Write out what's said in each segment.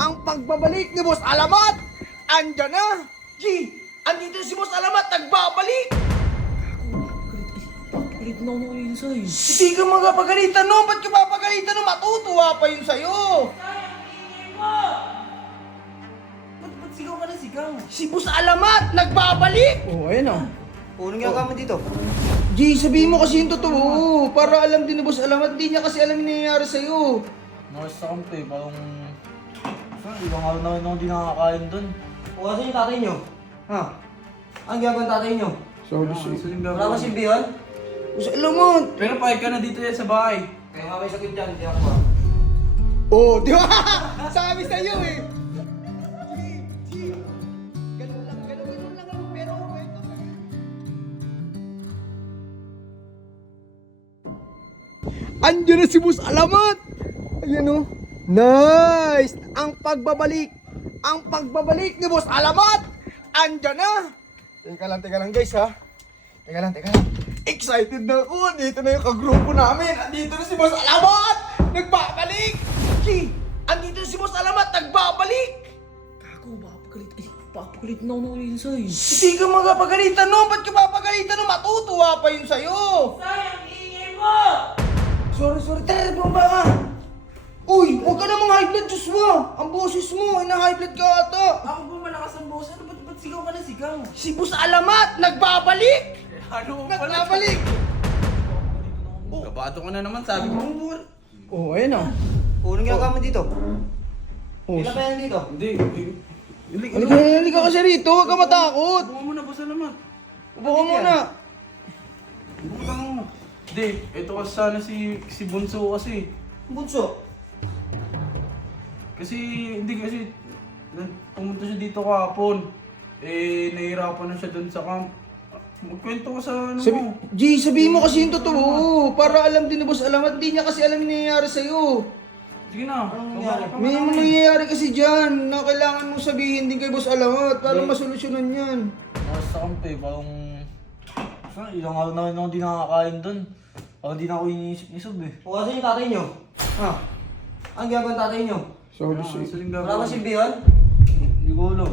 ang pagbabalik ni Boss Alamat! Andyan na! G! Andito si Boss Alamat! Nagbabalik! Galit na ako yun sa'yo. Hindi ka magpagalitan no! Ba't ka papagalitan no? Matutuwa pa yun sa'yo! Ba't sigaw ka na sigaw? Si Boss Alamat! Nagbabalik! Oh, ayun oh. Anong ginagawa mo dito? G, sabihin mo kasi yung totoo. Para alam din ni Boss Alamat. Di niya kasi alam yung nangyayari sa'yo. Nakasta kang pe, parang... Saan, ibang araw na rin ako di nakakain dun. O kasi yung tatay nyo? Ha? Anong ginagawa ng tatay nyo? Sorry, Wala ba silbihan? Boss Alamat! Pero pahig ka na dito yan sa bahay. Kaya nga may sakit dyan, hindi ako Oh, di ba? Sabi sa'yo eh. G, ganun lang ako. Pero ito. Andiyan na si Boss Alamat! Ayan o. Nice! Ang pagbabalik ni Boss Alamat! Andiyan na! Teka lang guys ha. Teka lang. Excited na ako. Dito na yung kagrupo namin. Andito na si Boss Alamat! Nagbabalik! G! Andito na si Boss Alamat! Nagbabalik! Gago, papagalit na ako yun sa'yo. Hindi ka magpagalitan no! Ba't ka papagalitan no? Matutuwa pa yun sa'yo! Sayang, ingay mo! Sorry, tara, bumaba ka! Uy, huwag ka namang high blood, Diyos mo! Ang boses mo, ina-high blood ka ata! Ako ba malakas ang boss? Ano ba't sigaw ka na sigaw? Si Boss Alamat, nagbabalik! Ano Nagbabalik! Kabado ka na naman, sabi ko. Oh, ayun oh. O, anong ginagawa mo dito? Oh, Ilan ba yan dito? Hindi. Hindi ka kasi rito, huwag ka matakot! Buka mo na, basta naman. Upo ka muna! Buka mo. Hindi, ito kasi sana si Bunso kasi. Bunso. Kasi pumunta siya dito kahapon. Eh, nahihirapan na siya dun sa camp. Magkwento ka sa ano mo. Sabihin mo kasi yung totoo, para alam din ni Boss Alamat, di niya kasi alam yung nangyayari sa'yo. Sige na. Anong nangyari? May mga nangyayari kasi dyan na kailangan mong sabihin din kay Boss Alamat para masolusyonan yan. Nakasta kang pe, parang... Saan, ilang araw na rin ako di nakakain dun. Parang di na ako iniisip-isip eh. O kasi yung tatay nyo? Ha? Anong ginagawa ng tatay nyo? Wala ba silbihan? Hindi ko alam.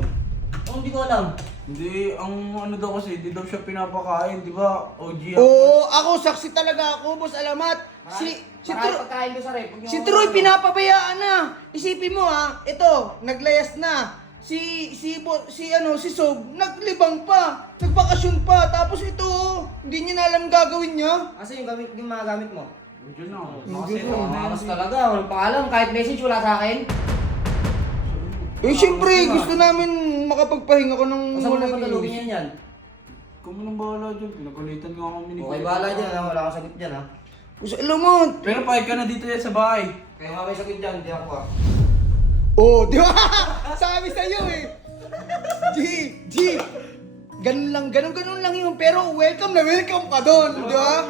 Hindi ko alam. Hindi, ang ano daw kasi, di daw siya pinapakain, di ba? OG ako. Oo, ako saksi talaga ako, Boss Alamat. Si pagkain ko sa rep. Si Troy pinapabayaan na. Isipin mo ha, ito, naglayas na. Si Sob, naglibang pa, nagbakasyon pa. Tapos ito, hindi niya na alam gagawin niya. Asa yung mga gamit mo? Diyan na. Makas talaga, walang paalam. Kahit message wala sa akin. Eh syempre, gusto namin makapagpahinga ko ng Saan mo na patalugin yan yan? Kung anong bahala dyan, pinagalitan nga kami ni Okay, bahala dyan ha. Wala kang sagot dyan ha. Boss Alamat. Pero pahig ka na dito yan sa bahay. Kaya nga may sagot dyan, hindi ako ha. Oh, di ba? Sabi sa'yo eh. G. Ganun lang yun. Pero welcome ka doon, di ba?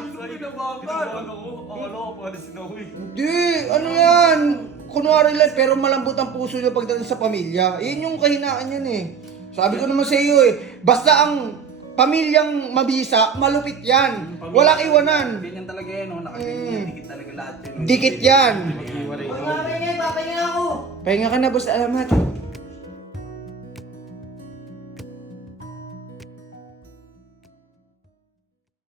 Akala ko pa rin sinawi. Hindi, ano yan? Kunwari lang, pero malambot ang puso niya pagdating sa pamilya. Yun yung kahinaan yan eh. Sabi ko naman sa iyo eh, basta ang pamilyang mabisa, malupit yan. Walang iwanan. Ganyan talaga yan, no? Nakaganyan, dikit talaga lahat yun. Dikit yan. Papahinga na ako. Pahinga ka na, Boss Alamat.